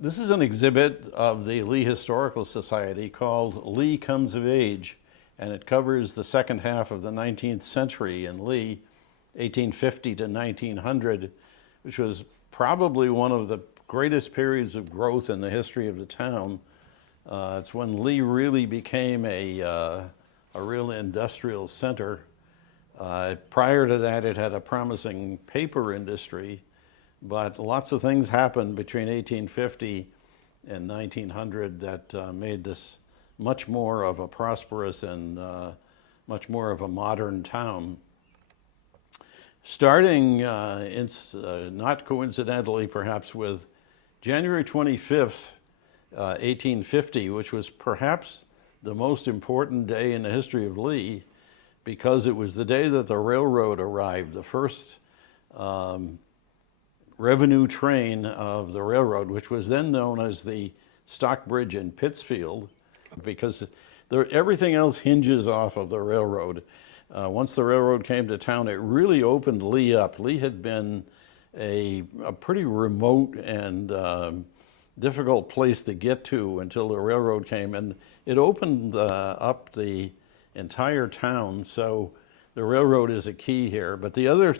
This is an exhibit of the Lee Historical Society called Lee Comes of Age, and it covers the second half of the 19th century in Lee, 1850 to 1900, which was probably one of the greatest periods of growth in the history of the town. It's when Lee really became a real industrial center. Prior to that, it had a promising paper industry, but lots of things happened between 1850 and 1900 that made this much more of a prosperous and much more of a modern town. Starting, not coincidentally perhaps, with January 25th, 1850, which was perhaps the most important day in the history of Lee, because it was the day that the railroad arrived, the first revenue train of the railroad, which was then known as the Stockbridge and Pittsfield, because everything else hinges off of the railroad. Once the railroad came to town, it really opened Lee up. Lee had been a pretty remote and difficult place to get to until the railroad came, and it opened up the entire town. So the railroad is a key here. But the other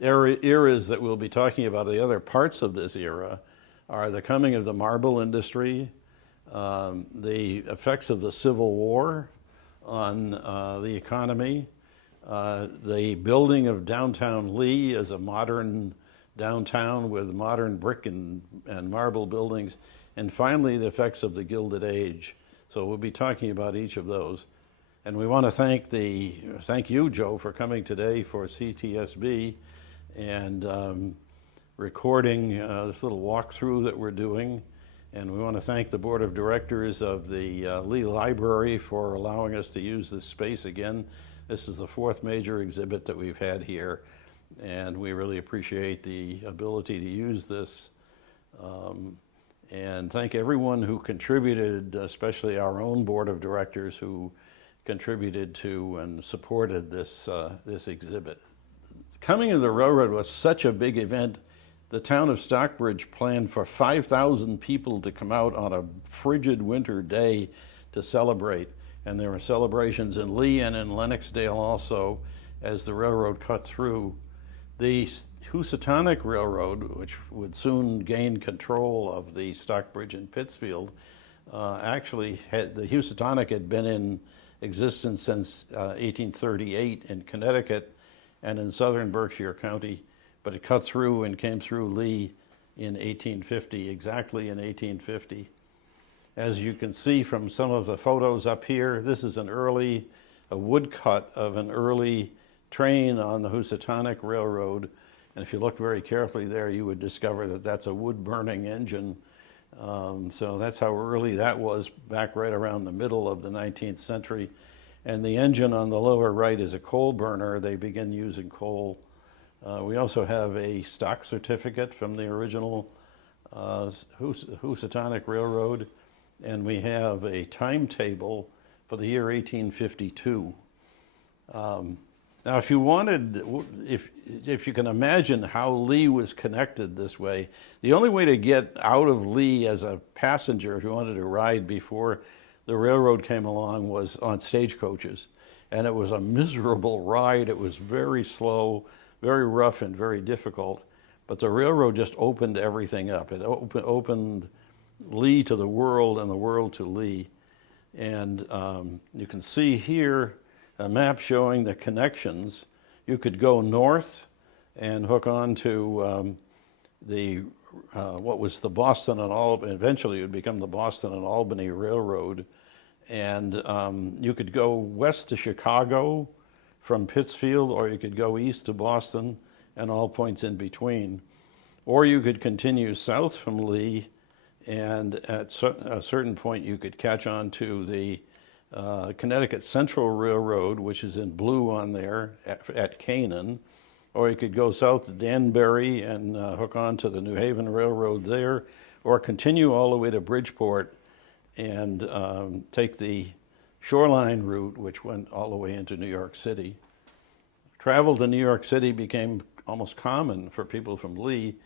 eras that we'll be talking about, the other parts of this era, are the coming of the marble industry, the effects of the Civil War on the economy, the building of downtown Lee as a modern downtown with modern brick and marble buildings, and finally the effects of the Gilded Age. So we'll be talking about each of those. And we want to thank you, Joe, for coming today for CTSB and recording this little walkthrough that we're doing. And we want to thank the Board of Directors of the Lee Library for allowing us to use this space again. This is the fourth major exhibit that we've had here, and we really appreciate the ability to use this. And thank everyone who contributed, especially our own Board of Directors who contributed to and supported this exhibit. Coming of the railroad was such a big event. The town of Stockbridge planned for 5,000 people to come out on a frigid winter day to celebrate. And there were celebrations in Lee and in Lennoxdale also as the railroad cut through. The Housatonic Railroad, which would soon gain control of the Stockbridge and Pittsfield, actually the Housatonic had been in existence since 1838 in Connecticut and in southern Berkshire County, but it cut through and came through Lee in 1850, exactly in 1850. As you can see from some of the photos up here, this is a woodcut of an early train on the Housatonic Railroad. And if you look very carefully there, you would discover that that's a wood-burning engine. So that's how early that was, back right around the middle of the 19th century. And the engine on the lower right is a coal burner. They begin using coal. We also have a stock certificate from the original Housatonic Railroad, and we have a timetable for the year 1852. Now, if you wanted, if you can imagine how Lee was connected this way, the only way to get out of Lee as a passenger, if you wanted to ride before the railroad came along, was on stagecoaches. And it was a miserable ride. It was very slow, very rough, and very difficult. But the railroad just opened everything up. It opened Lee to the world and the world to Lee. And you can see here a map showing the connections. You could go north and hook on to what was the Boston and Albany, eventually it would become the Boston and Albany Railroad. And you could go west to Chicago from Pittsfield, or you could go east to Boston and all points in between. Or you could continue south from Lee, and at a certain point you could catch on to the Connecticut Central Railroad, which is in blue on there at Canaan. Or you could go south to Danbury and hook on to the New Haven Railroad there, or continue all the way to Bridgeport and take the shoreline route, which went all the way into New York City. Travel to New York City became almost common for people from Lee,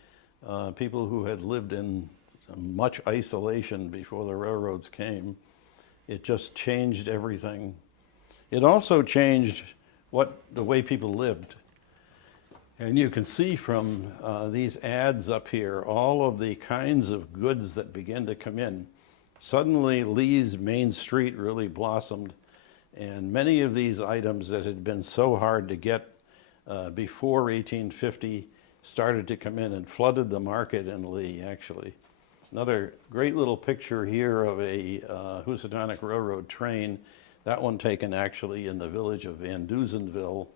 people who had lived in much isolation before the railroads came. It just changed everything. It also changed the way people lived. And you can see from these ads up here, all of the kinds of goods that began to come in. Suddenly, Lee's Main Street really blossomed, and many of these items that had been so hard to get before 1850 started to come in and flooded the market in Lee, actually. Another great little picture here of a Housatonic Railroad train, that one taken actually in the village of Van Duzenville,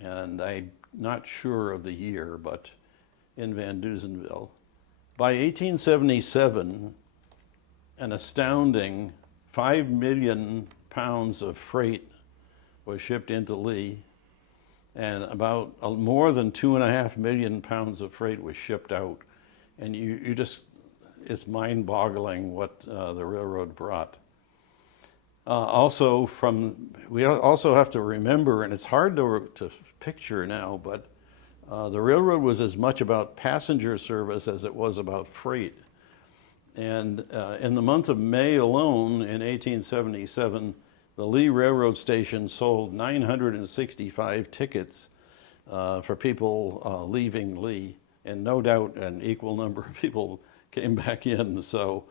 and I'm not sure of the year, but in Van Duzenville. By 1877, an astounding 5 million pounds of freight was shipped into Lee, and about more than 2.5 million pounds of freight was shipped out. And you just, it's mind-boggling what the railroad brought. We also have to remember, and it's hard to picture now, but the railroad was as much about passenger service as it was about freight. And in the month of May alone, in 1877, the Lee Railroad Station sold 965 tickets for people leaving Lee. And no doubt an equal number of people came back in. So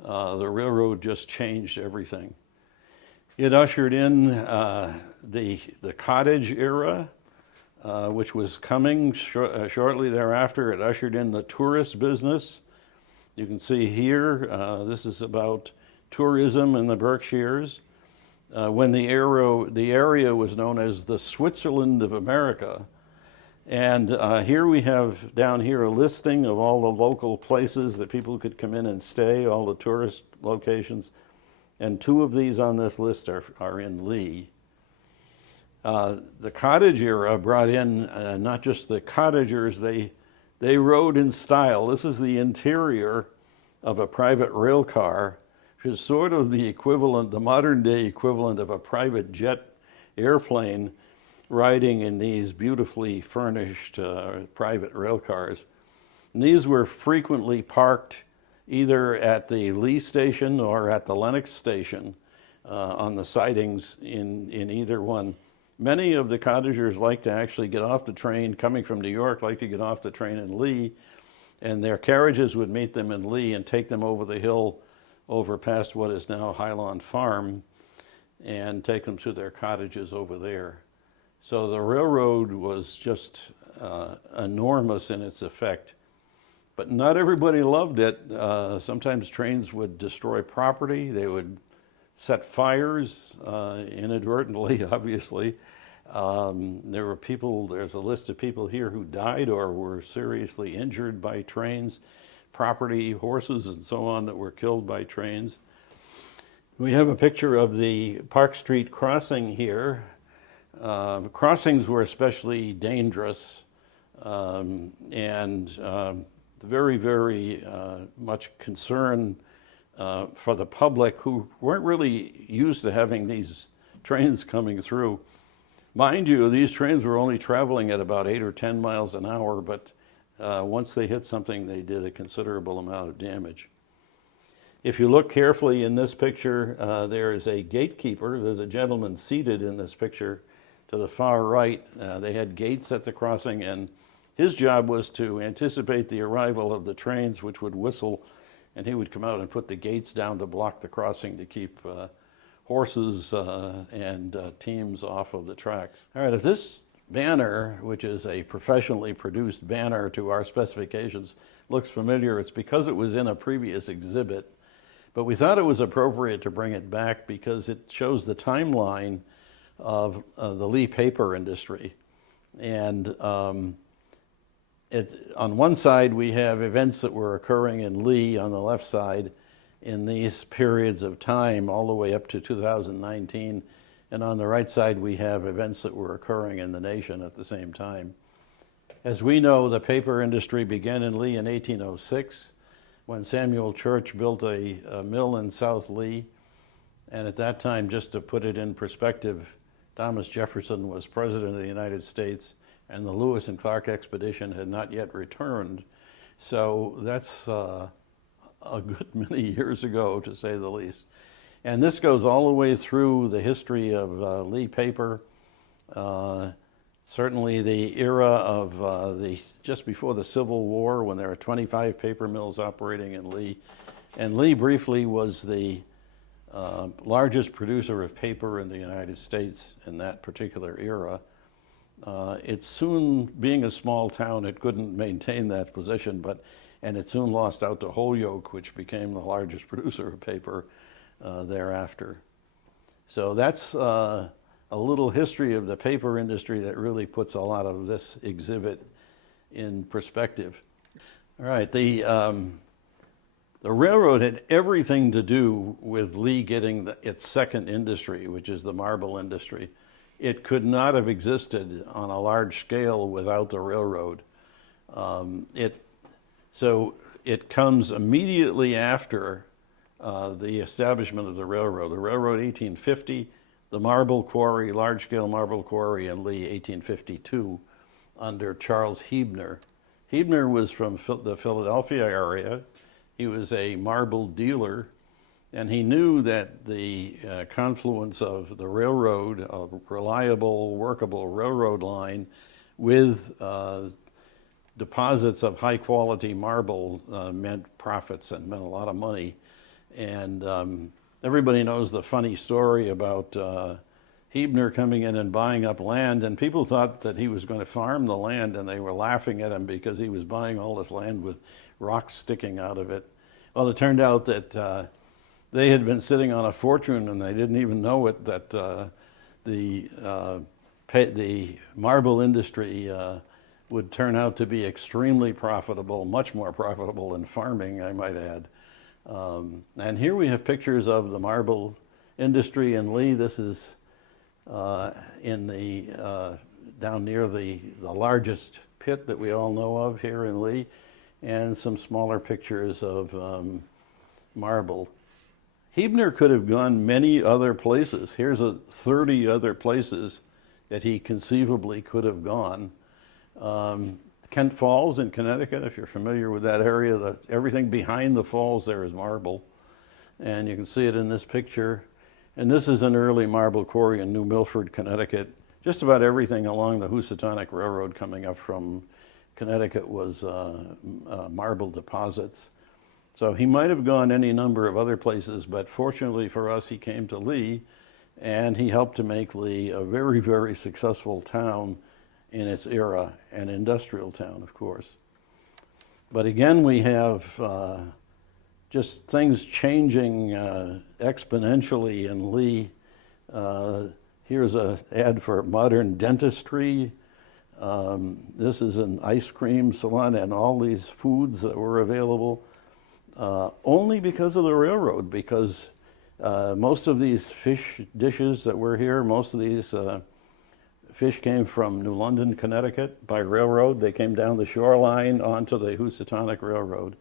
the railroad just changed everything. It ushered in the cottage era, which was coming shortly thereafter. It ushered in the tourist business. You can see here, this is about tourism in the Berkshires. When the area was known as the Switzerland of America. And here we have down here a listing of all the local places that people could come in and stay, all the tourist locations. And 2 of these on this list are in Lee. The cottage era brought in not just the cottagers, they rode in style. This is the interior of a private rail car, which is sort of the equivalent, the modern day equivalent of a private jet airplane riding in these beautifully furnished private rail cars. And these were frequently parked either at the Lee station or at the Lenox station on the sidings in either one. Many of the cottagers like to actually get off the train, coming from New York, like to get off the train in Lee, and their carriages would meet them in Lee and take them over the hill over past what is now Highland Farm and take them to their cottages over there. So the railroad was just enormous in its effect. But not everybody loved it. Sometimes trains would destroy property. They would set fires inadvertently, obviously. There were people, there's a list of people here who died or were seriously injured by trains, property, horses, and so on that were killed by trains. We have a picture of the Park Street crossing here. Crossings were especially dangerous and very, very much concern for the public who weren't really used to having these trains coming through. Mind you, these trains were only traveling at about 8 or 10 miles an hour, but once they hit something, they did a considerable amount of damage. If you look carefully in this picture, there is a gatekeeper. There's a gentleman seated in this picture to the far right. They had gates at the crossing, and his job was to anticipate the arrival of the trains, which would whistle, and he would come out and put the gates down to block the crossing to keep horses and teams off of the tracks. All right, if this banner, which is a professionally produced banner to our specifications, looks familiar, it's because it was in a previous exhibit. But we thought it was appropriate to bring it back because it shows the timeline of the Lee paper industry. And on one side, we have events that were occurring in Lee on the left side in these periods of time all the way up to 2019. And on the right side, we have events that were occurring in the nation at the same time. As we know, the paper industry began in Lee in 1806 when Samuel Church built a mill in South Lee. And at that time, just to put it in perspective, Thomas Jefferson was President of the United States, and the Lewis and Clark expedition had not yet returned. So that's a good many years ago, to say the least. And this goes all the way through the history of Lee paper. Certainly the era of just before the Civil War, when there were 25 paper mills operating in Lee. And Lee briefly was the largest producer of paper in the United States in that particular era. It soon, being a small town, it couldn't maintain that position, and it soon lost out to Holyoke, which became the largest producer of paper thereafter. So that's a little history of the paper industry that really puts a lot of this exhibit in perspective. All right, the railroad had everything to do with Lee getting its second industry, which is the marble industry. It could not have existed on a large scale without the railroad. So it comes immediately after the establishment of the railroad. The railroad, 1850, the marble quarry, large-scale marble quarry in Lee, 1852, under Charles Huebner. Huebner was from the Philadelphia area. He was a marble dealer, and he knew that the confluence of the railroad, a reliable, workable railroad line, with deposits of high-quality marble meant profits and meant a lot of money. And everybody knows the funny story about Huebner coming in and buying up land, and people thought that he was going to farm the land, and they were laughing at him because he was buying all this land with rocks sticking out of it. Well, it turned out that they had been sitting on a fortune, and they didn't even know it, that the marble industry would turn out to be extremely profitable, much more profitable than farming, I might add. And here we have pictures of the marble industry in Lee. This is in the down near the largest pit that we all know of here in Lee, and some smaller pictures of marble. Huebner could have gone many other places. Here's 30 other places that he conceivably could have gone. Kent Falls in Connecticut, if you're familiar with that area, everything behind the falls there is marble. And you can see it in this picture. And this is an early marble quarry in New Milford, Connecticut. Just about everything along the Housatonic Railroad coming up from Connecticut was marble deposits. So he might have gone any number of other places, but fortunately for us, he came to Lee, and he helped to make Lee a very, very successful town in its era, an industrial town, of course. But again, we have just things changing exponentially in Lee. Here's an ad for modern dentistry. This is an ice cream salon and all these foods that were available only because of the railroad, because most of these fish dishes that were here, most of these fish came from New London, Connecticut by railroad. They came down the shoreline onto the Housatonic Railroad.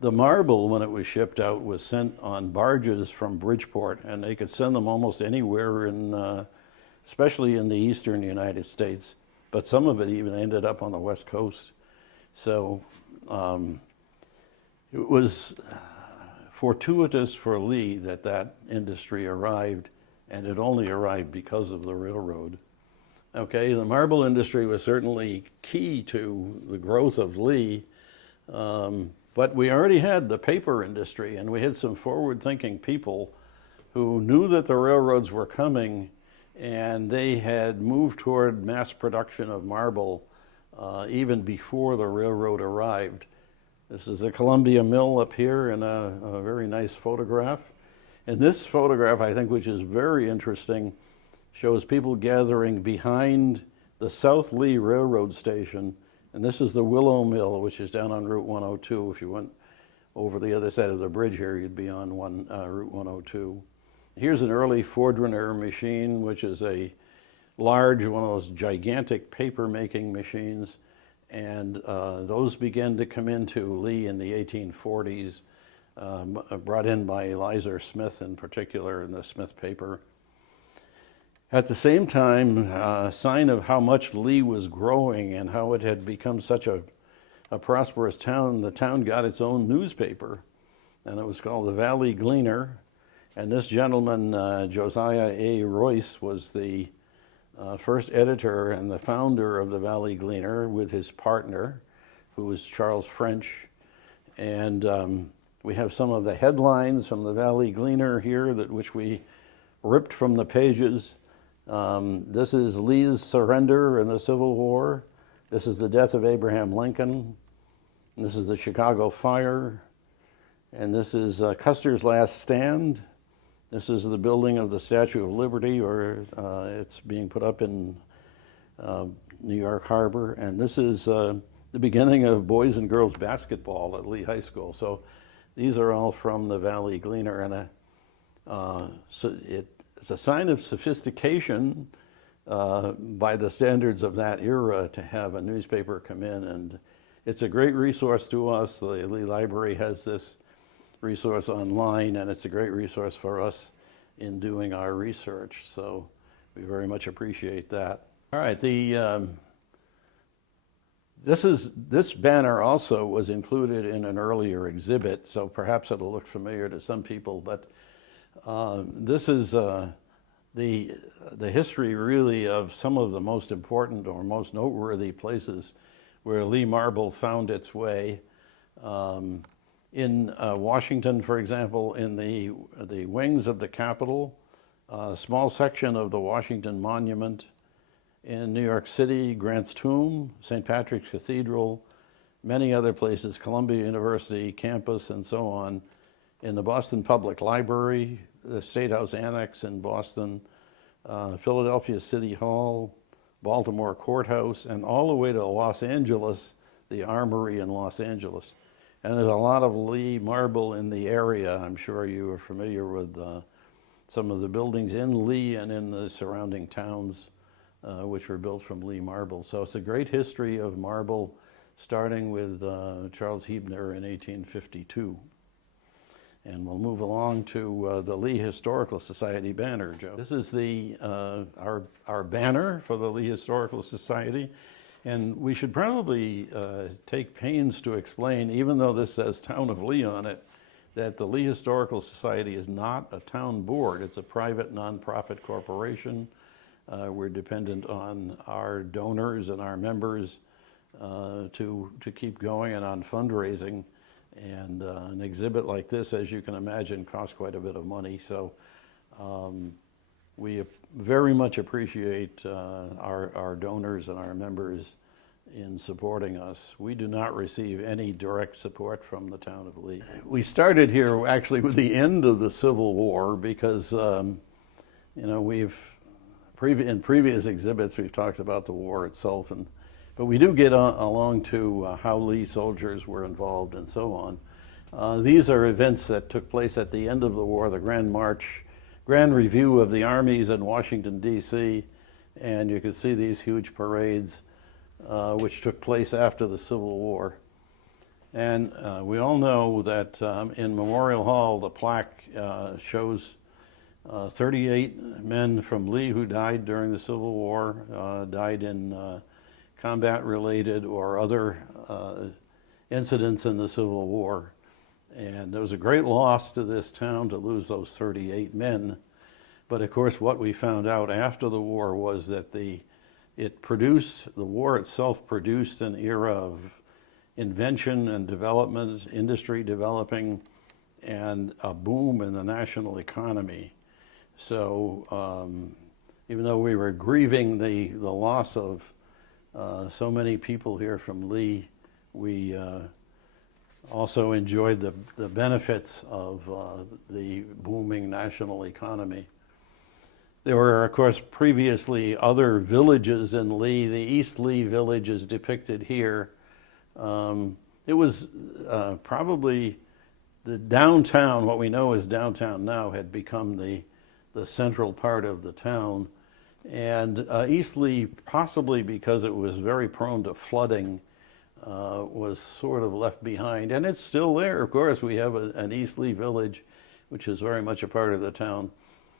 The marble, when it was shipped out, was sent on barges from Bridgeport, and they could send them almost anywhere especially in the eastern United States, but some of it even ended up on the West Coast. So it was fortuitous for Lee that industry arrived, and it only arrived because of the railroad. Okay, the marble industry was certainly key to the growth of Lee, but we already had the paper industry, and we had some forward-thinking people who knew that the railroads were coming, and they had moved toward mass production of marble even before the railroad arrived. This is the Columbia Mill up here in a very nice photograph. And this photograph, I think, which is very interesting, shows people gathering behind the South Lee Railroad Station. And this is the Willow Mill, which is down on Route 102. If you went over the other side of the bridge here, you'd be on Route 102. Here's an early Fordriner machine, which is a large, one of those gigantic paper-making machines. And those began to come into Lee in the 1840s, brought in by Elizur Smith in particular, in the Smith paper. At the same time, a sign of how much Lee was growing and how it had become such a a prosperous town. The town got its own newspaper, and it was called the Valley Gleaner. And this gentleman, Josiah A. Royce, was the first editor and the founder of the Valley Gleaner with his partner, who was Charles French. And we have some of the headlines from the Valley Gleaner here, which we ripped from the pages. This is Lee's surrender in the Civil War. This is the death of Abraham Lincoln. And this is the Chicago fire. And this is Custer's last stand. This is the building of the Statue of Liberty, or it's being put up in New York Harbor. And this is the beginning of boys and girls basketball at Lee High School. So these are all from the Valley Gleaner, and so it's a sign of sophistication by the standards of that era to have a newspaper come in, and it's a great resource to us. The Lee Library has this resource online, and it's a great resource for us in doing our research, so we very much appreciate that. All right, this banner also was included in an earlier exhibit, so perhaps it'll look familiar to some people, but this is the history really of some of the most important or most noteworthy places where Lee marble found its way. In Washington, for example, in the wings of the Capitol, a small section of the Washington Monument. In New York City, Grant's Tomb, St. Patrick's Cathedral, many other places, Columbia University campus, and so on. In the Boston Public Library, the State House Annex in Boston, Philadelphia City Hall, Baltimore Courthouse, and all the way to Los Angeles, the Armory in Los Angeles. And there's a lot of Lee marble in the area. I'm sure you are familiar with some of the buildings in Lee and in the surrounding towns, which were built from Lee marble. So it's a great history of marble, starting with Charles Huebner in 1852. And we'll move along to the Lee Historical Society banner, Joe. This is our banner for the Lee Historical Society. And we should probably take pains to explain, even though this says Town of Lee on it, that the Lee Historical Society is not a town board. It's a private nonprofit corporation. We're dependent on our donors and our members to keep going, and on fundraising. And an exhibit like this, as you can imagine, costs quite a bit of money. So we very much appreciate our donors and our members in supporting us. We do not receive any direct support from the town of Lee. We started here actually with the end of the Civil War because, you know, in previous exhibits we've talked about the war itself, but we do get along to how Lee soldiers were involved and so on. These are events that took place at the end of the war, the Grand March, Grand Review of the Armies in Washington, D.C., and you can see these huge parades which took place after the Civil War. And we all know that in Memorial Hall, the plaque shows 38 men from Lee who died during the Civil War, died in combat-related or other incidents in the Civil War. And there was a great loss to this town to lose those 38 men. But of course, what we found out after the war was that the war itself produced an era of invention and development, industry developing, and a boom in the national economy. So even though we were grieving the loss of so many people here from Lee, we also enjoyed the benefits of the booming national economy. There were, of course, previously other villages in Lee. The East Lee village is depicted here. It was probably the downtown, what we know as downtown now, had become the central part of the town. And East Lee, possibly because it was very prone to flooding, was sort of left behind. And it's still there, of course. We have an East Lee village, which is very much a part of the town.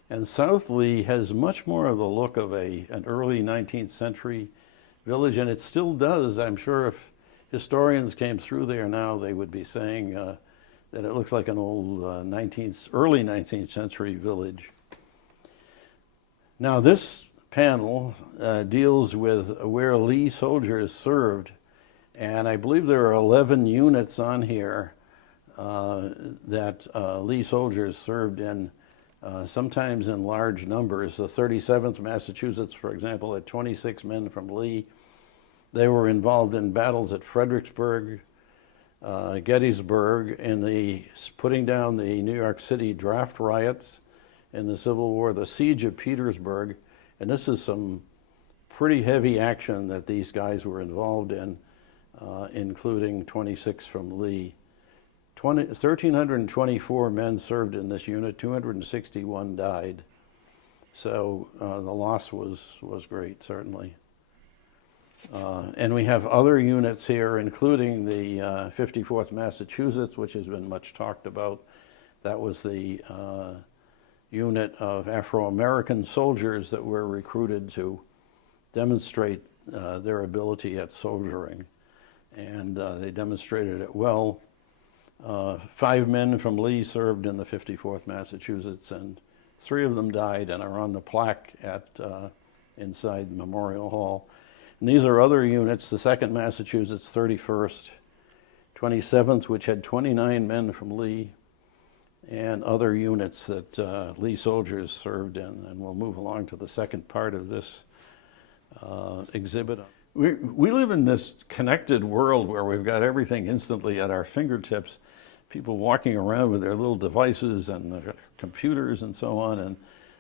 And South Lee has much more of the look of an early 19th century village, and it still does. I'm sure historians came through there now, they would be saying that it looks like an old early 19th century village. Now this panel deals with where Lee soldiers served, and I believe there are 11 units on here that Lee soldiers served in, sometimes in large numbers. The 37th Massachusetts, for example, had 26 men from Lee. They were involved in battles at Fredericksburg, Gettysburg, in the putting down the New York City draft riots in the Civil War, the siege of Petersburg, and this is some pretty heavy action that these guys were involved in, including 26 from Lee. 1,324 men served in this unit, 261 died. So the loss was great, certainly. And we have other units here, including the 54th Massachusetts, which has been much talked about. That was the unit of Afro-American soldiers that were recruited to demonstrate their ability at soldiering. And they demonstrated it well. 5 men from Lee served in the 54th Massachusetts, and 3 of them died and are on the plaque at inside Memorial Hall. And these are other units, the 2nd Massachusetts, 31st, 27th, which had 29 men from Lee, and other units that Lee soldiers served in. And we'll move along to the second part of this exhibit. We live in this connected world where we've got everything instantly at our fingertips, people walking around with their little devices and their computers and so on, and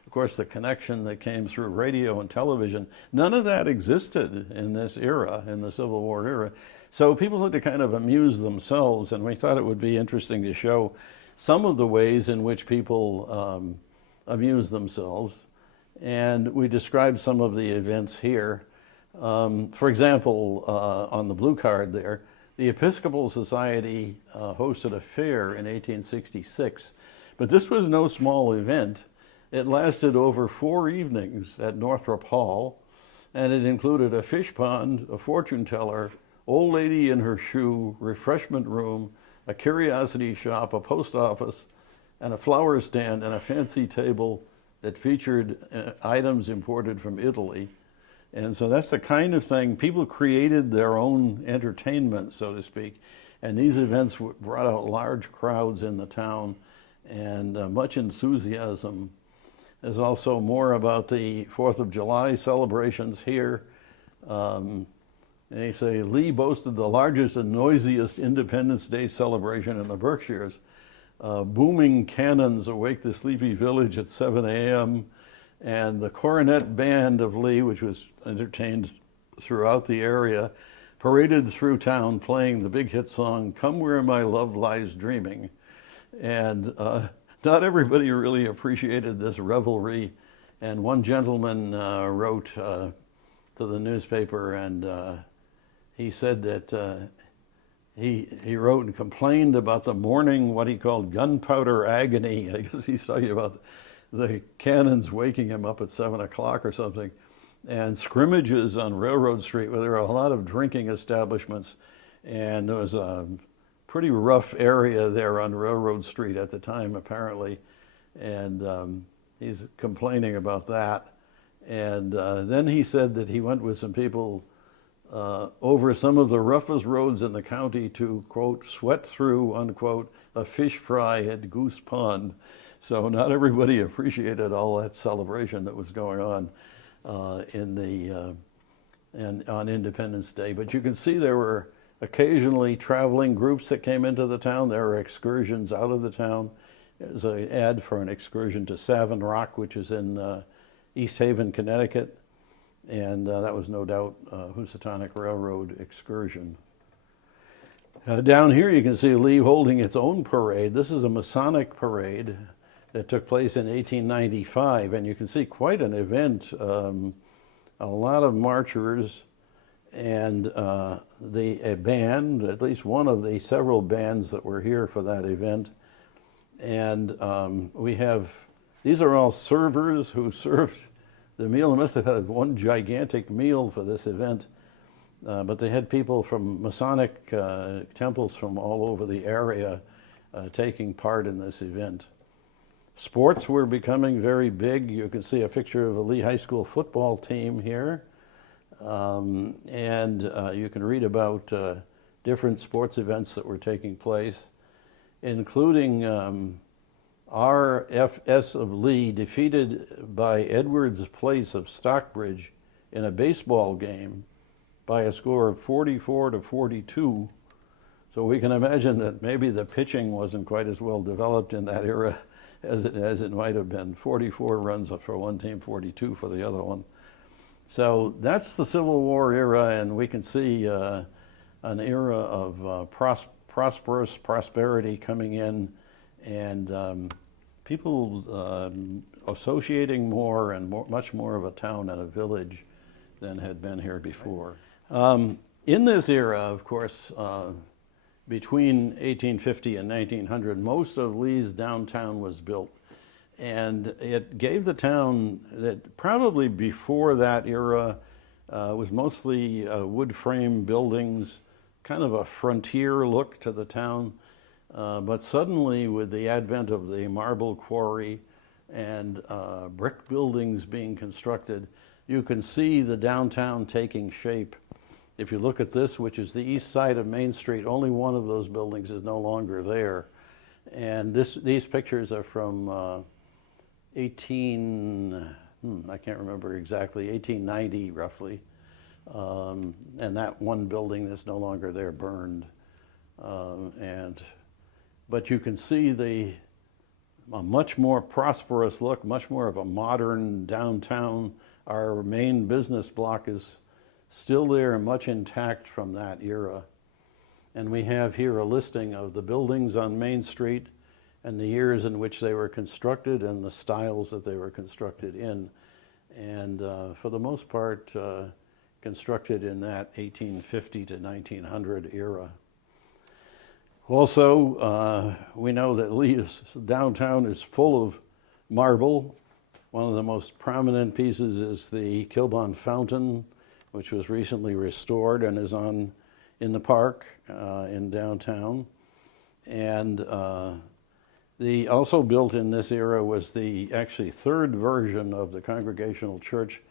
of course the connection that came through radio and television, none of that existed in this era, in the Civil War era. So people had to kind of amuse themselves, and we thought it would be interesting to show some of the ways in which people amuse themselves, and we described some of the events here. For example, on the blue card there, the Episcopal Society hosted a fair in 1866, but this was no small event. It lasted over 4 evenings at Northrop Hall, and it included a fish pond, a fortune teller, old lady in her shoe, refreshment room, a curiosity shop, a post office, and a flower stand, and a fancy table that featured items imported from Italy. And so that's the kind of thing, people created their own entertainment, so to speak, and these events brought out large crowds in the town and much enthusiasm. There's also more about the 4th of July celebrations here. They say Lee boasted the largest and noisiest Independence Day celebration in the Berkshires. Booming cannons awake the sleepy village at 7 a.m., and the Cornet Band of Lee, which was entertained throughout the area, paraded through town playing the big hit song, "Come Where My Love Lies Dreaming." And not everybody really appreciated this revelry, and one gentleman wrote to the newspaper, and he said that he wrote and complained about the morning, what he called gunpowder agony. I guess he's talking about the cannons waking him up at 7 o'clock or something, and scrimmages on Railroad Street where there were a lot of drinking establishments, and there was a pretty rough area there on Railroad Street at the time, apparently, and he's complaining about that. And then he said that he went with some people over some of the roughest roads in the county to, quote, sweat through, unquote, a fish fry at Goose Pond. So not everybody appreciated all that celebration that was going on on Independence Day. But you can see there were occasionally traveling groups that came into the town. There were excursions out of the town. There's an ad for an excursion to Savin Rock, which is in East Haven, Connecticut. And that was no doubt a Housatonic Railroad excursion. Down here you can see Lee holding its own parade. This is a Masonic parade that took place in 1895, and you can see quite an event, a lot of marchers, and a band, at least one of the several bands that were here for that event. And we have, these are all servers who served the meal. They must have had one gigantic meal for this event. But they had people from Masonic temples from all over the area taking part in this event. Sports were becoming very big. You can see a picture of a Lee High School football team here. And you can read about different sports events that were taking place, including RFS of Lee defeated by Edwards Place of Stockbridge in a baseball game by a score of 44-42. So we can imagine that maybe the pitching wasn't quite as well developed in that era as it might have been. 44 runs for one team, 42 for the other one. So that's the Civil War era, and we can see an era of prosperous prosperity coming in, and people associating more and much more of a town and a village than had been here before. In this era, of course, between 1850 and 1900, most of Lee's downtown was built. And it gave the town, that probably before that era, was mostly wood frame buildings, kind of a frontier look to the town. But suddenly, with the advent of the marble quarry and brick buildings being constructed, you can see the downtown taking shape. If you look at this, which is the east side of Main Street, only one of those buildings is no longer there. And these pictures are from I can't remember exactly, 1890 roughly. And that one building that's no longer there burned. But you can see a much more prosperous look, much more of a modern downtown. Our main business block is still there and much intact from that era. And we have here a listing of the buildings on Main Street and the years in which they were constructed and the styles that they were constructed in. And for the most part, constructed in that 1850 to 1900 era. Also, we know that Lee's downtown is full of marble. One of the most prominent pieces is the Kilbon Fountain, which was recently restored and is in the park in downtown. And also built in this era was the actually third version of the Congregational Church,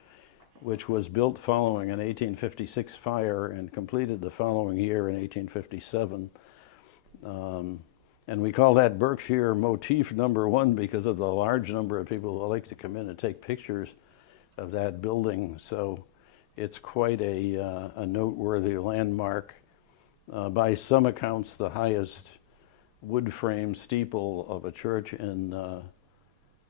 which was built following an 1856 fire and completed the following year in 1857. And we call that Berkshire Motif #1 because of the large number of people who like to come in and take pictures of that building. So it's quite a noteworthy landmark. By some accounts, the highest wood frame steeple of a church in,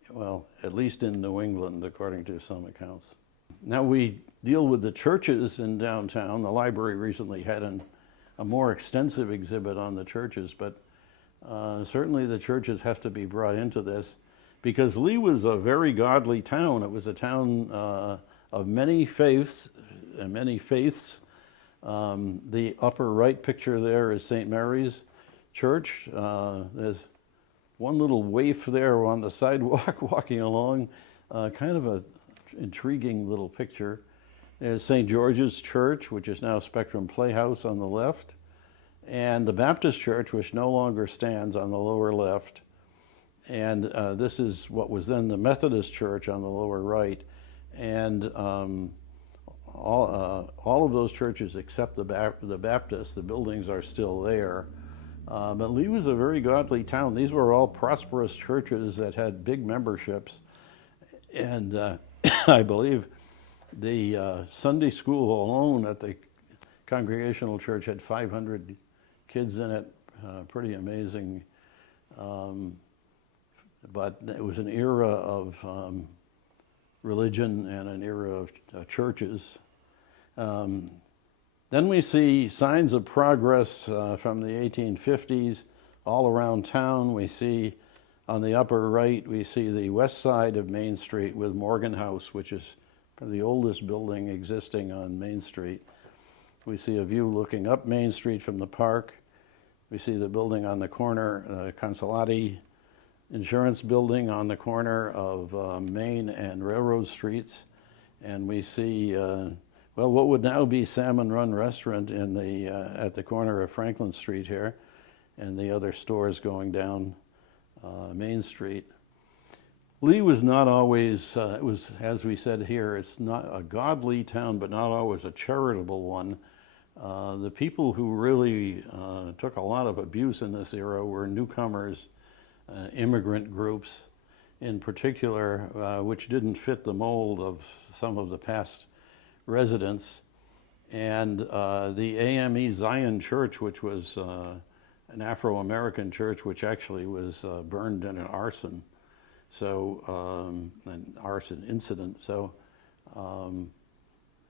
well, at least in New England, according to some accounts. Now we deal with the churches in downtown. The library recently had a more extensive exhibit on the churches, but certainly the churches have to be brought into this because Lee was a very godly town. It was a town of many faiths and many faiths. The upper right picture there is St. Mary's Church. There's one little waif there on the sidewalk walking along, kind of an intriguing little picture. There's St. George's Church, which is now Spectrum Playhouse on the left, and the Baptist Church, which no longer stands, on the lower left. And this is what was then the Methodist Church on the lower right. And all of those churches except the Baptist, the buildings are still there. But Lee was a very godly town. These were all prosperous churches that had big memberships. And I believe the Sunday school alone at the Congregational Church had 500 kids in it. Pretty amazing. But it was an era of religion and an era of churches. Then we see signs of progress from the 1850s all around town. We see on the upper right, we see the west side of Main Street with Morgan House, which is the oldest building existing on Main Street. We see a view looking up Main Street from the park. We see the building on the corner, Consolati Insurance Building on the corner of Main and Railroad Streets. And we see well, what would now be Salmon Run Restaurant in the at the corner of Franklin Street here, and the other stores going down Main Street. Lee was not always, it was, as we said here, it's not a godly town, but not always a charitable one. The people who really took a lot of abuse in this era were newcomers, immigrant groups in particular, which didn't fit the mold of some of the past residents. And the AME Zion Church, which was an Afro-American church, which actually was burned in an arson. So, an arson incident. So,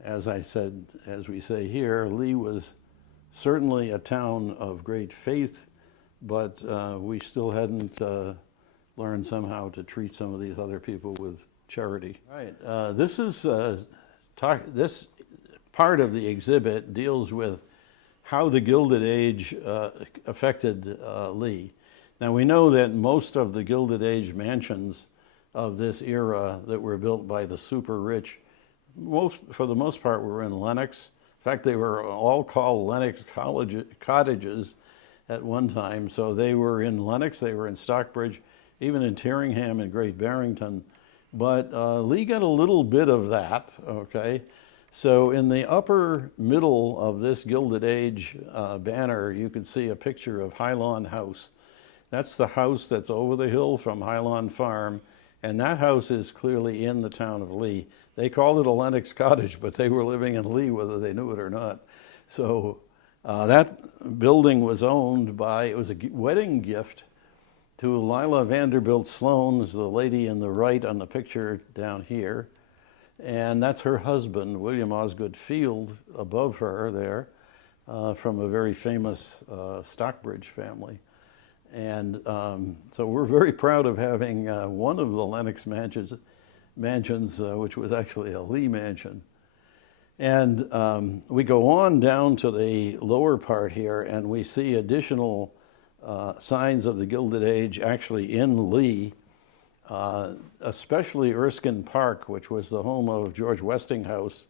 as I said, as we say here, Lee was certainly a town of great faith, but we still hadn't learned somehow to treat some of these other people with charity. Right. This is this part of the exhibit deals with how the Gilded Age affected Lee. Now we know that most of the Gilded Age mansions of this era that were built by the super rich, for the most part, were in Lenox. In fact, they were all called Lenox cottages at one time. So they were in Lenox, they were in Stockbridge, even in Tyringham and Great Barrington. But Lee got a little bit of that, okay? So in the upper middle of this Gilded Age banner, you can see a picture of Highlawn House. That's the house that's over the hill from Highlawn Farm, and that house is clearly in the town of Lee. They called it a Lenox cottage, but they were living in Lee whether they knew it or not. So that building was owned by, it was a wedding gift to Lila Vanderbilt Sloan, is the lady in the right on the picture down here. And that's her husband, William Osgood Field, above her there, from a very famous Stockbridge family. And so we're very proud of having one of the Lenox mansions, which was actually a Lee mansion. And we go on down to the lower part here, and we see additional signs of the Gilded Age actually in Lee, especially Erskine Park, which was the home of George Westinghouse,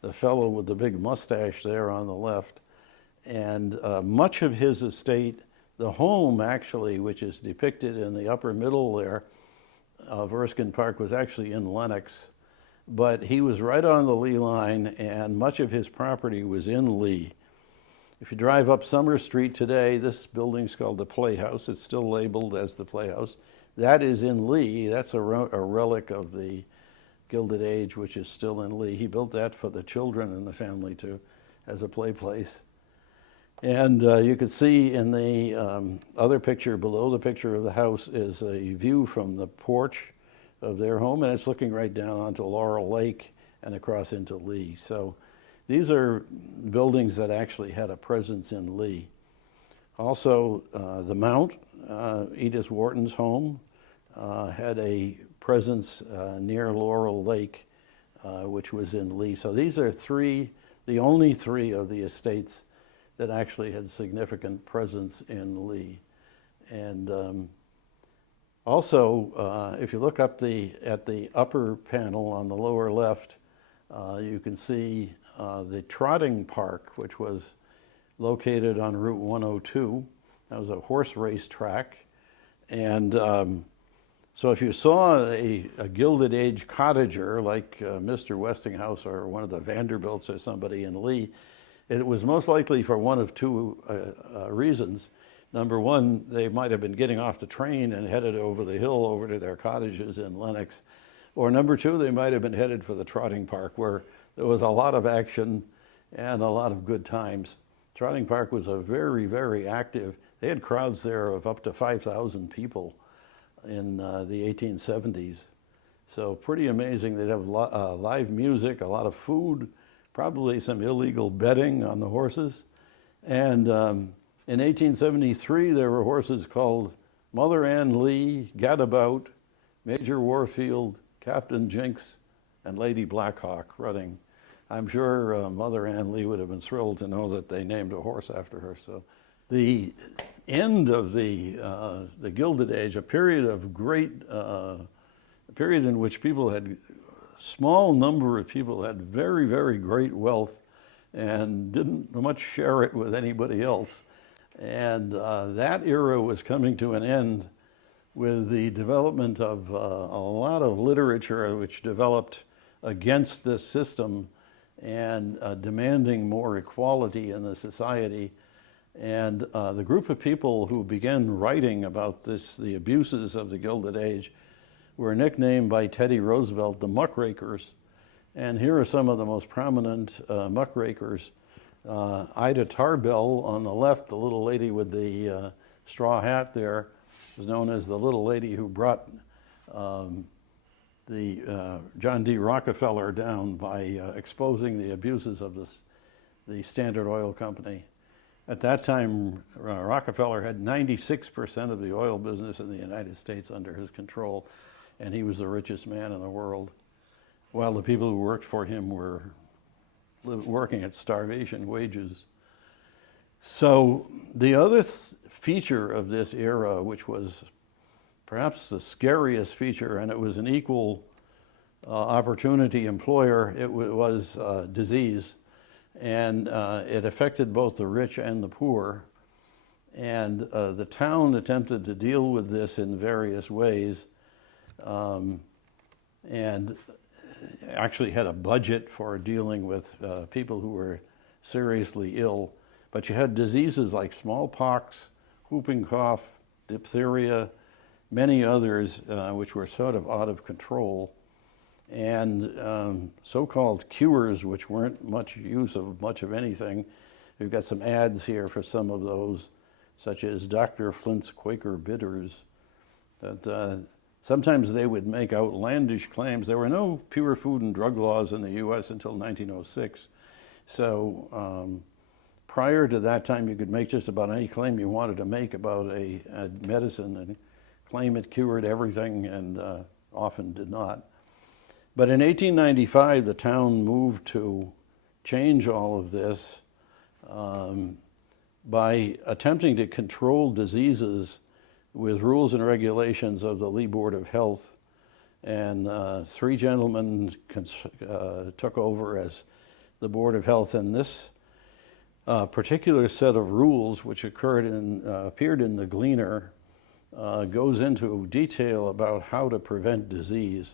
the fellow with the big mustache there on the left. And much of his estate, the home actually, which is depicted in the upper middle there of Erskine Park, was actually in Lenox, but he was right on the Lee line, and much of his property was in Lee. If you drive up Summer Street today, this building's called the Playhouse. It's still labeled as the Playhouse. That is in Lee. That's a relic of the Gilded Age, which is still in Lee. He built that for the children and the family too, as a play place. And you could see in the other picture below the picture of the house is a view from the porch of their home, and it's looking right down onto Laurel Lake and across into Lee. So these are buildings that actually had a presence in Lee. Also, the Mount, Edith Wharton's home, had a presence near Laurel Lake, which was in Lee. So these are the only three of the estates that actually had significant presence in Lee. And also, if you look up at the upper panel on the lower left, you can see the trotting park, which was located on Route 102. That was a horse race track. And so if you saw a Gilded Age cottager like Mr. Westinghouse or one of the Vanderbilts or somebody in Lee, it was most likely for one of two reasons. Number one, they might have been getting off the train and headed over the hill over to their cottages in Lenox. Or number two, they might have been headed for the trotting park, where there was a lot of action and a lot of good times. Trotting Park was a very, very active. They had crowds there of up to 5,000 people in the 1870s. So pretty amazing. They'd have live music, a lot of food, probably some illegal betting on the horses. And in 1873, there were horses called Mother Ann Lee, Gadabout, Major Warfield, Captain Jinks, and Lady Blackhawk running. I'm sure Mother Ann Lee would have been thrilled to know that they named a horse after her. So the end of the Gilded Age, a period of great, a period in which people had small number of people had very, very great wealth and didn't much share it with anybody else. And that era was coming to an end with the development of a lot of literature which developed against this system and demanding more equality in the society. And the group of people who began writing about this, the abuses of the Gilded Age, were nicknamed by Teddy Roosevelt the muckrakers. And here are some of the most prominent muckrakers. Ida Tarbell on the left, the little lady with the straw hat there, was known as the little lady who brought the John D. Rockefeller down by exposing the abuses of the Standard Oil Company. At that time, Rockefeller had 96% of the oil business in the United States under his control, and he was the richest man in the world, while the people who worked for him were working at starvation wages. So the other feature of this era, which was perhaps the scariest feature, and it was an equal opportunity employer, it was disease. And it affected both the rich and the poor. And the town attempted to deal with this in various ways, and actually had a budget for dealing with people who were seriously ill. But you had diseases like smallpox, whooping cough, diphtheria, many others which were sort of out of control. And so-called cures, which weren't much use of much of anything. We've got some ads here for some of those, such as Dr. Flint's Quaker Bitters, that sometimes they would make outlandish claims. There were no pure food and drug laws in the U.S. until 1906. So prior to that time, you could make just about any claim you wanted to make about a medicine and claim it cured everything, and often did not. But in 1895, the town moved to change all of this by attempting to control diseases with rules and regulations of the Lee Board of Health. And three gentlemen took over as the Board of Health. And this particular set of rules, which appeared in the Gleaner, goes into detail about how to prevent disease.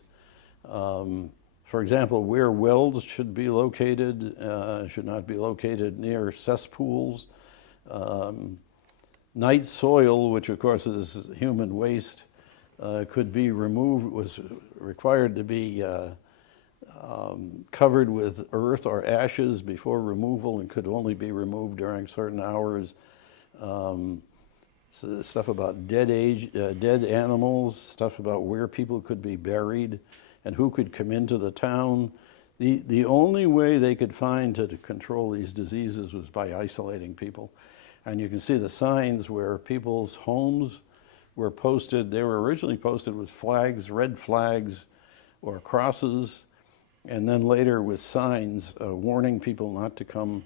For example, where wells should be located, should not be located near cesspools. Night soil, which of course is human waste, could be removed, was required to be covered with earth or ashes before removal, and could only be removed during certain hours. So stuff about dead animals, stuff about where people could be buried and who could come into the town. The only way they could find to control these diseases was by isolating people. And you can see the signs where people's homes were posted. They were originally posted with flags, red flags or crosses, and then later with signs warning people not to come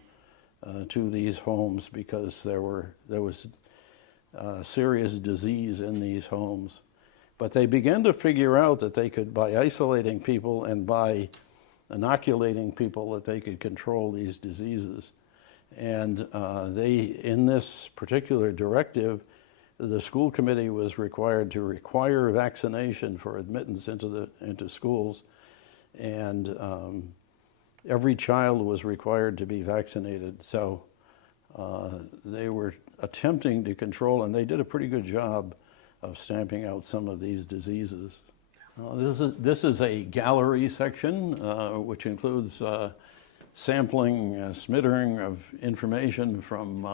to these homes because there was serious disease in these homes. But they began to figure out that they could, by isolating people and by inoculating people, that they could control these diseases. And in this particular directive, the school committee was required to require vaccination for admittance into schools, and every child was required to be vaccinated. So they were attempting to control, and they did a pretty good job of stamping out some of these diseases. This is a gallery section, which includes sampling, smattering of information from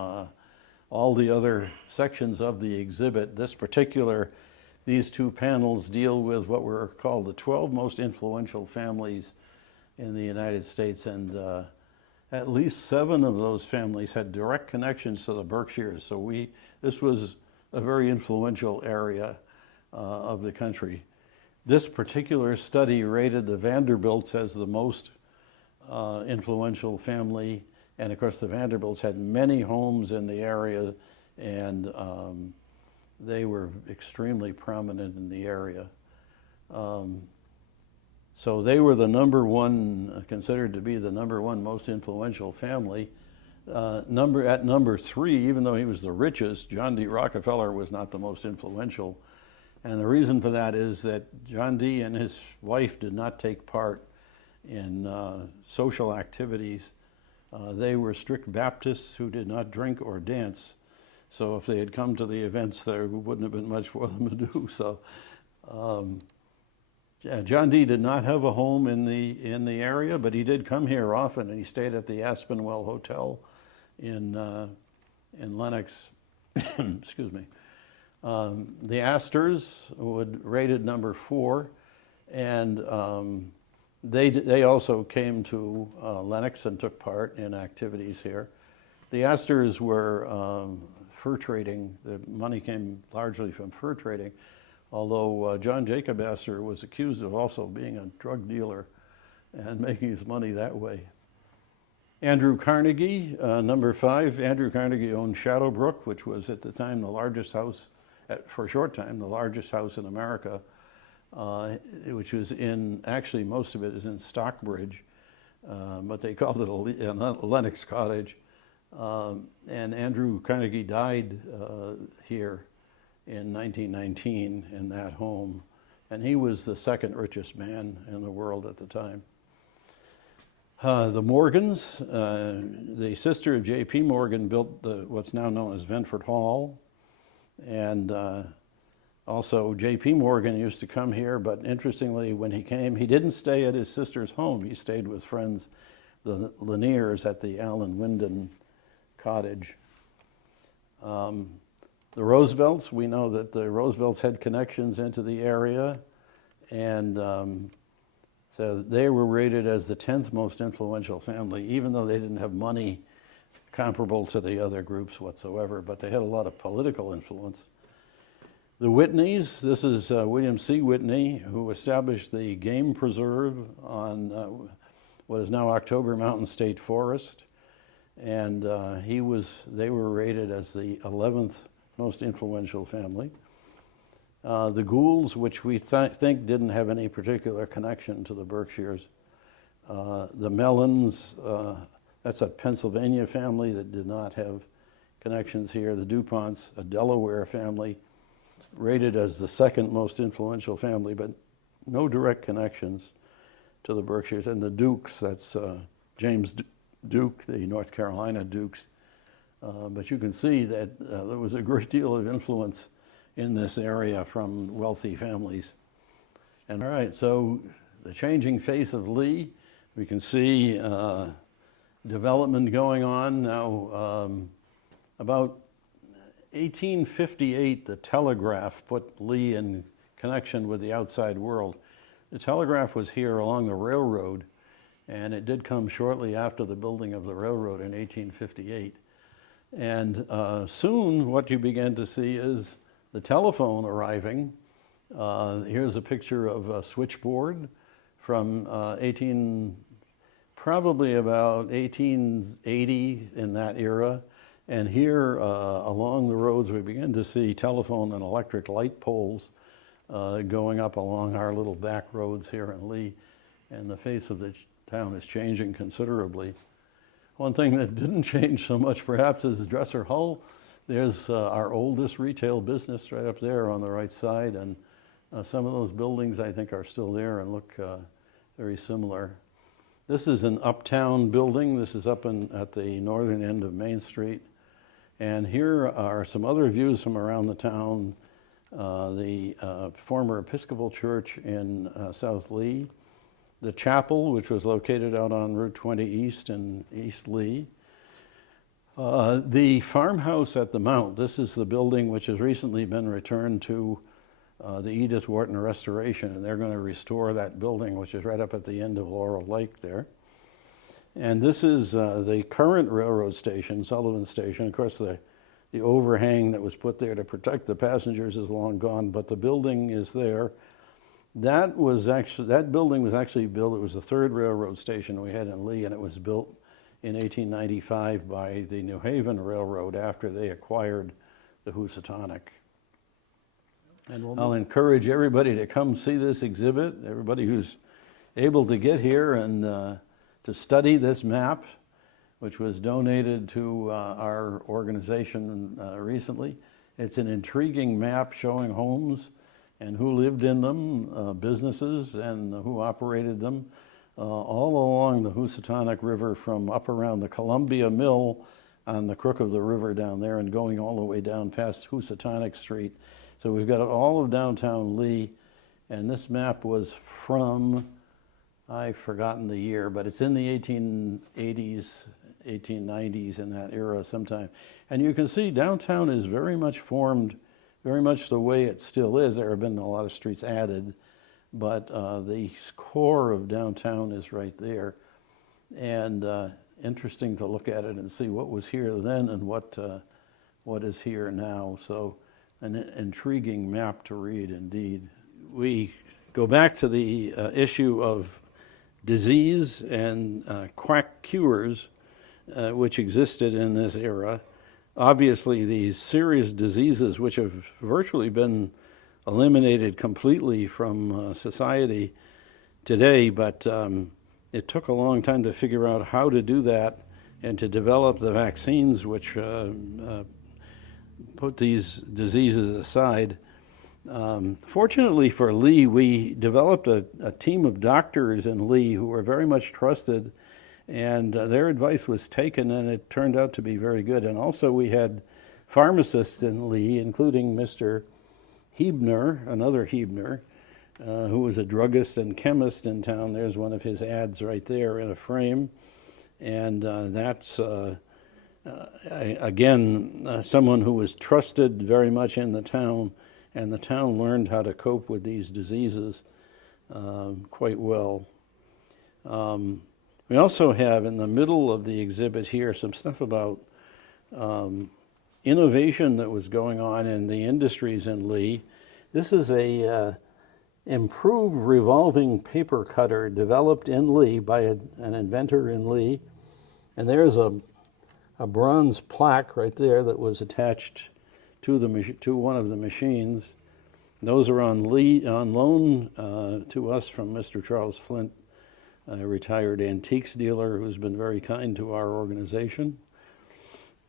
all the other sections of the exhibit. These two panels deal with what were called the 12 most influential families in the United States, and at least 7 of those families had direct connections to the Berkshires. So this was a very influential area of the country. This particular study rated the Vanderbilts as the most influential family, and of course the Vanderbilts had many homes in the area, and they were extremely prominent in the area. So they were the number one, considered to be the number one most influential family. At number three, even though he was the richest, John D. Rockefeller was not the most influential. And the reason for that is that John D. and his wife did not take part in social activities. They were strict Baptists who did not drink or dance. So if they had come to the events, there wouldn't have been much for them to do. So yeah, John D. did not have a home in the area, but he did come here often, and he stayed at the Aspenwell Hotel in Lenox. Excuse me. The Astors rated number 4, and they also came to Lenox and took part in activities here. The Astors were fur trading. The money came largely from fur trading, although John Jacob Astor was accused of also being a drug dealer and making his money that way. Andrew Carnegie, number 5. Andrew Carnegie owned Shadowbrook, which was at the time the largest house, for a short time, the largest house in America, which was actually most of it is in Stockbridge, but they called it a Lenox Cottage. And Andrew Carnegie died here in 1919 in that home, and he was the second richest man in the world at the time. The Morgans, the sister of J.P. Morgan, built what's now known as Ventford Hall, and also J.P. Morgan used to come here, but interestingly, when he came, he didn't stay at his sister's home. He stayed with friends, the Laniers, at the Allen Wyndon Cottage. The Roosevelts, we know that the Roosevelts had connections into the area, and so they were rated as the 10th most influential family, even though they didn't have money comparable to the other groups whatsoever, but they had a lot of political influence. The Whitneys, this is William C. Whitney, who established the game preserve on what is now October Mountain State Forest, and they were rated as the 11th most influential family. The Goulds, which we think didn't have any particular connection to the Berkshires. The Mellons, that's a Pennsylvania family that did not have connections here. The DuPonts, a Delaware family, rated as the second most influential family, but no direct connections to the Berkshires. And the Dukes, that's James Duke, the North Carolina Dukes. But you can see that there was a great deal of influence in this area from wealthy families. And all right, so the changing face of Lee, we can see development going on now. About 1858, the telegraph put Lee in connection with the outside world. The telegraph was here along the railroad, and it did come shortly after the building of the railroad in 1858. And soon what you began to see is the telephone arriving. Here's a picture of a switchboard from probably about 1880 in that era. And here along the roads we begin to see telephone and electric light poles going up along our little back roads here in Lee. And the face of the town is changing considerably. One thing that didn't change so much perhaps is Dresser Hull. There's our oldest retail business right up there on the right side, and some of those buildings I think are still there and look very similar. This is an uptown building. This is up at the northern end of Main Street. And here are some other views from around the town. The former Episcopal Church in South Lee. The chapel, which was located out on Route 20 East in East Lee. The farmhouse at the Mount, this is the building which has recently been returned to the Edith Wharton Restoration, and they're going to restore that building, which is right up at the end of Laurel Lake there. And this is the current railroad station, Sullivan Station. Of course, the overhang that was put there to protect the passengers is long gone, but the building is there. That building was actually built, it was the third railroad station we had in Lee, and it was built in 1895 by the New Haven Railroad after they acquired the Housatonic. And I'll encourage everybody to come see this exhibit. Everybody who's able to get here and to study this map, which was donated to our organization recently. It's an intriguing map showing homes and who lived in them, businesses, and who operated them, all along the Housatonic River from up around the Columbia Mill on the crook of the river down there and going all the way down past Housatonic Street. So we've got all of downtown Lee, and this map was from, I've forgotten the year, but it's in the 1880s, 1890s, in that era sometime. And you can see downtown is very much formed, very much the way it still is. There have been a lot of streets added, but the core of downtown is right there. And interesting to look at it and see what was here then and what is here now. So an intriguing map to read indeed. We go back to the issue of disease and quack cures, which existed in this era. Obviously, these serious diseases, which have virtually been eliminated completely from society today, but it took a long time to figure out how to do that and to develop the vaccines which put these diseases aside. Fortunately for Lee, we developed a team of doctors in Lee who were very much trusted, and their advice was taken, and it turned out to be very good. And also we had pharmacists in Lee, including Mr. Hebner, another Hebner, who was a druggist and chemist in town. There's one of his ads right there in a frame. And that's, again, someone who was trusted very much in the town, and the town learned how to cope with these diseases quite well. We also have in the middle of the exhibit here some stuff about innovation that was going on in the industries in Lee. This is a improved revolving paper cutter developed in Lee by an inventor in Lee. And there's a bronze plaque right there that was attached to one of the machines. Those are on loan to us from Mr. Charles Flint, a retired antiques dealer who's been very kind to our organization.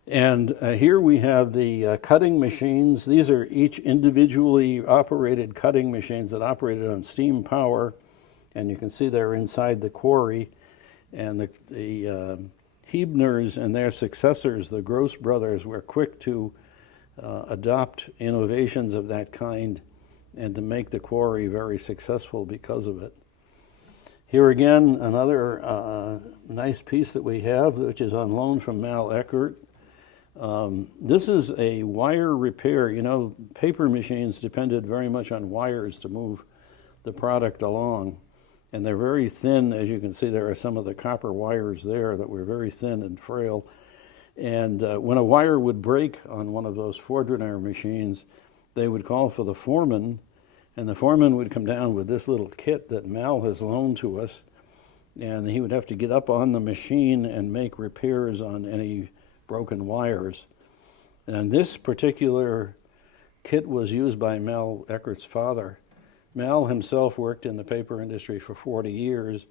And here we have the cutting machines. These are each individually operated cutting machines that operated on steam power, and you can see they're inside the quarry. And the Hebners and their successors, the Gross brothers, were quick to adopt innovations of that kind and to make the quarry very successful because of it. Here again, another nice piece that we have, which is on loan from Mal Eckert. This is a wire repair. You know, paper machines depended very much on wires to move the product along. And they're very thin. As you can see, there are some of the copper wires there that were very thin and frail. And when a wire would break on one of those Fordrinair machines, they would call for the foreman, and the foreman would come down with this little kit that Mal has loaned to us, and he would have to get up on the machine and make repairs on any broken wires. And this particular kit was used by Mal Eckert's father. Mal himself worked in the paper industry for 40 years,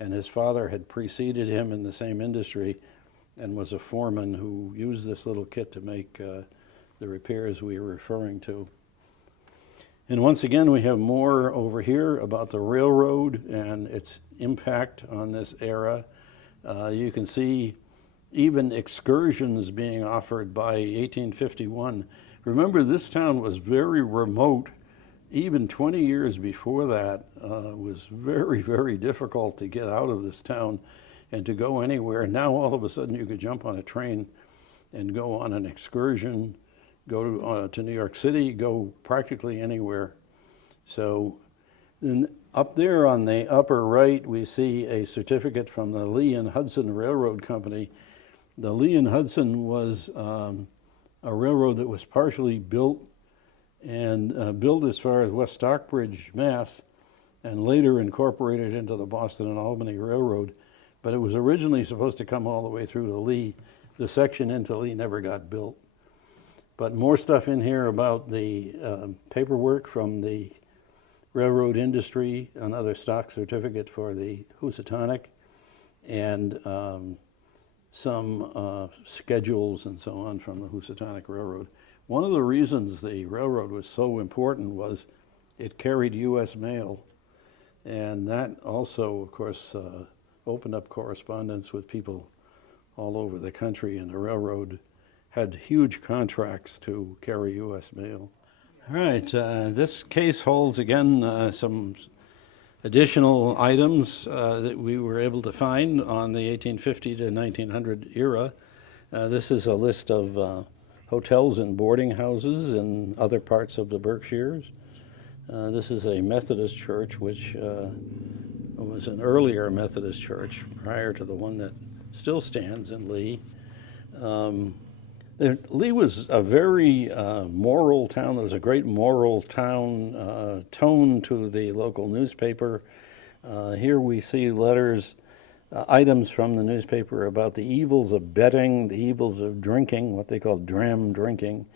and his father had preceded him in the same industry and was a foreman who used this little kit to make the repairs we were referring to. And once again, we have more over here about the railroad and its impact on this era. You can see even excursions being offered by 1851. Remember, this town was very remote. Even 20 years before that, was very, very difficult to get out of this town and to go anywhere. Now all of a sudden you could jump on a train and go on an excursion, go to New York City, go practically anywhere. So then up there on the upper right, we see a certificate from the Lee and Hudson Railroad Company. The Lee and Hudson was a railroad that was partially built as far as West Stockbridge, Mass., and later incorporated into the Boston and Albany Railroad. But it was originally supposed to come all the way through to Lee. The section into Lee never got built. But more stuff in here about the paperwork from the railroad industry, another stock certificate for the Housatonic, and some schedules and so on from the Housatonic Railroad. One of the reasons the railroad was so important was it carried U.S. mail, and that also, of course, opened up correspondence with people all over the country, and the railroad had huge contracts to carry U.S. mail. All right, this case holds, again, some additional items that we were able to find on the 1850 to 1900 era. This is a list of hotels and boarding houses in other parts of the Berkshires. This is a Methodist church, which was an earlier Methodist church prior to the one that still stands in Lee. Lee was a very moral town. There was a great moral town tone to the local newspaper. Here we see letters, items from the newspaper about the evils of betting, the evils of drinking, what they call dram drinking.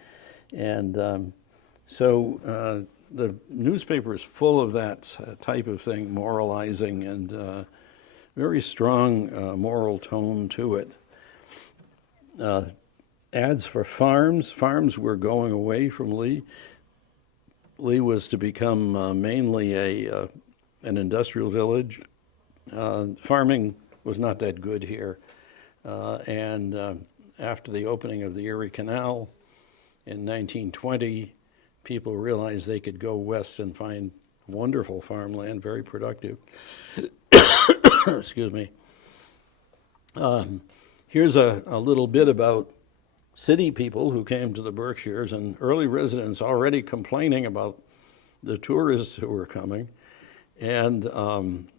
And so the newspaper is full of that type of thing, moralizing, and very strong moral tone to it. Ads for farms. Farms were going away from Lee. Lee was to become mainly an industrial village. Farming was not that good here. And after the opening of the Erie Canal in 1920, people realized they could go west and find wonderful farmland, very productive. Excuse me. Here's a little bit about city people who came to the Berkshires, and early residents already complaining about the tourists who were coming, and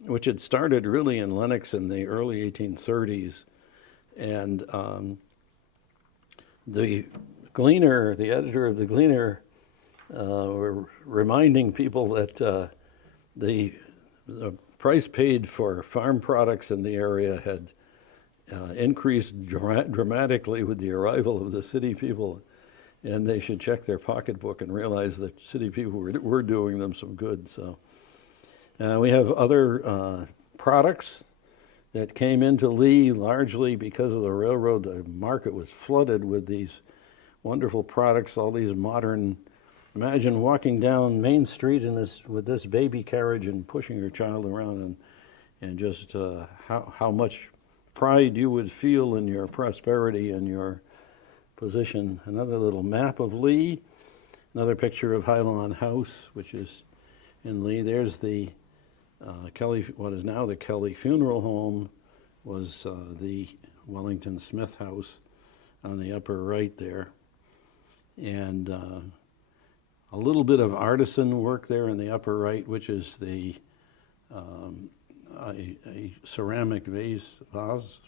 which had started really in Lenox in the early 1830s. And the Gleaner, the editor of the Gleaner, were reminding people that the price paid for farm products in the area had increased dramatically with the arrival of the city people, and they should check their pocketbook and realize that city people were doing them some good. So we have other products that came into Lee largely because of the railroad. The market was flooded with these wonderful products, all these modern. Imagine walking down Main Street with this baby carriage and pushing your child around, and just how much pride you would feel in your prosperity and your position. Another little map of Lee, another picture of Hylon House, which is in Lee. There's the Kelly, what is now the Kelly Funeral Home, was the Wellington Smith House on the upper right there. And a little bit of artisan work there in the upper right, which is the a ceramic vase,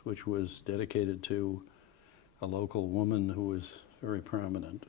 which was dedicated to a local woman who was very prominent.